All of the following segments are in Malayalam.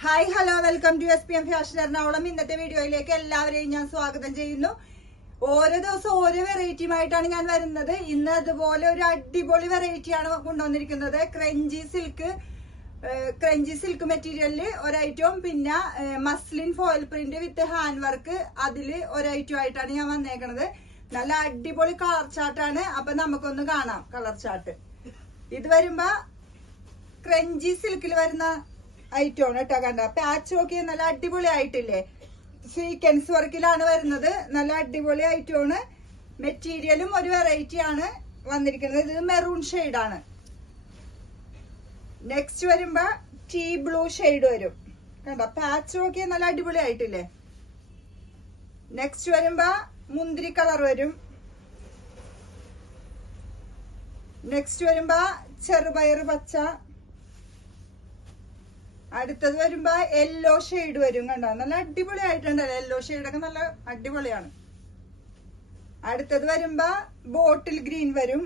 Hi hello welcome to SPM fashion Ernakulam. ഇന്നത്തെ വീഡിയോയിലേക്ക് എല്ലാവരെയും ഞാൻ സ്വാഗതം ചെയ്യുന്നു. ഓരോ ദിവസം ഓരോ വെറൈറ്റിയുമായിട്ടാണ് ഞാൻ വരുന്നത്. ഇന്ന് അതുപോലെ ഒരു അടിപൊളി വെറൈറ്റിയാണ് കൊണ്ടുവന്നിരിക്കുന്നത്. ക്രഞ്ചി സിൽക്ക് മെറ്റീരിയലില് ഒരൈറ്റവും പിന്നെ മസ്ലിൻ ഫോയിൽ പ്രിന്റ് വിത്ത് ഹാൻഡ് വർക്ക് അതില് ഒരൈറ്റം ആയിട്ടാണ് ഞാൻ വന്നേക്കണത്. നല്ല അടിപൊളി കളർ ചാർട്ടാണ്. അപ്പൊ നമുക്കൊന്ന് കാണാം കളർ ചാർട്ട്. ഇത് വരുമ്പോ ക്രഞ്ചി സിൽക്കിൽ വരുന്ന ഐറ്റമാണ് കേട്ടോ. കണ്ട പാച്ച് നോക്കി നല്ല അടിപൊളി ആയിട്ടില്ലേ? സീക്വൻസ് വർക്കിലാണ് വരുന്നത്. നല്ല അടിപൊളി ഐറ്റമാണ്. മെറ്റീരിയലും ഒരു വെറൈറ്റി ആണ് വന്നിരിക്കുന്നത്. ഇത് മെറൂൺ ഷെയ്ഡാണ്. നെക്സ്റ്റ് വരുമ്പോ ടീ ബ്ലൂ ഷെയ്ഡ് വരും. കണ്ട പാച്ച് നോക്കി നല്ല അടിപൊളി ആയിട്ടില്ലേ? നെക്സ്റ്റ് വരുമ്പോ മുന്തിരി കളർ വരും. നെക്സ്റ്റ് വരുമ്പോ ചെറുപയർ പച്ച. അടുത്തത് വരുമ്പോ യെല്ലോ ഷെയ്ഡ് വരും. കണ്ടോ നല്ല അടിപൊളി ആയിട്ടുണ്ടല്ലോ. യെല്ലോ ഷെയ്ഡൊക്കെ നല്ല അടിപൊളിയാണ്. അടുത്തത് വരുമ്പോ ബോട്ടിൽ ഗ്രീൻ വരും.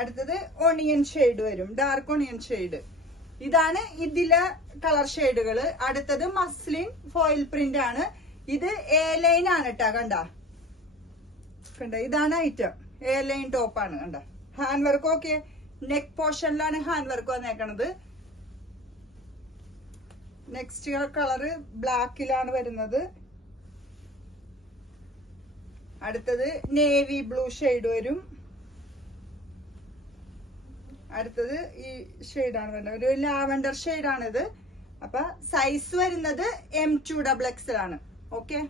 അടുത്തത് ഒണിയൻ ഷെയ്ഡ് വരും, ഡാർക്ക് ഒണിയൻ ഷെയ്ഡ്. ഇതാണ് ഇതിലെ കളർ ഷെയ്ഡുകള്. അടുത്തത് മസ്ലിൻ ഫോയിൽ പ്രിന്റ് ആണ്. ഇത് എ ലൈൻ ആണ് കേട്ടാ. കണ്ട ഇതാണ് ഐറ്റം. എ ലൈൻ ടോപ്പാണ്. കണ്ട ഹാൻഡ് വർക്ക് ഓക്കെ. നെക്ക് പോർഷനിലാണ് ഹാൻഡ് വർക്ക് വന്നേക്കണത്. നെക്സ്റ്റ് കളറ് ബ്ലാക്കിലാണ് വരുന്നത്. അടുത്തത് നേവി ബ്ലൂ ഷെയ്ഡ് വരും. അടുത്തത് ഈ ഷെയ്ഡാണ് വരുന്നത്. ഒരു ലാവൻഡർ ഷെയ്ഡാണിത്. അപ്പൊ സൈസ് വരുന്നത് M2XX ആണ്. ഓക്കെ.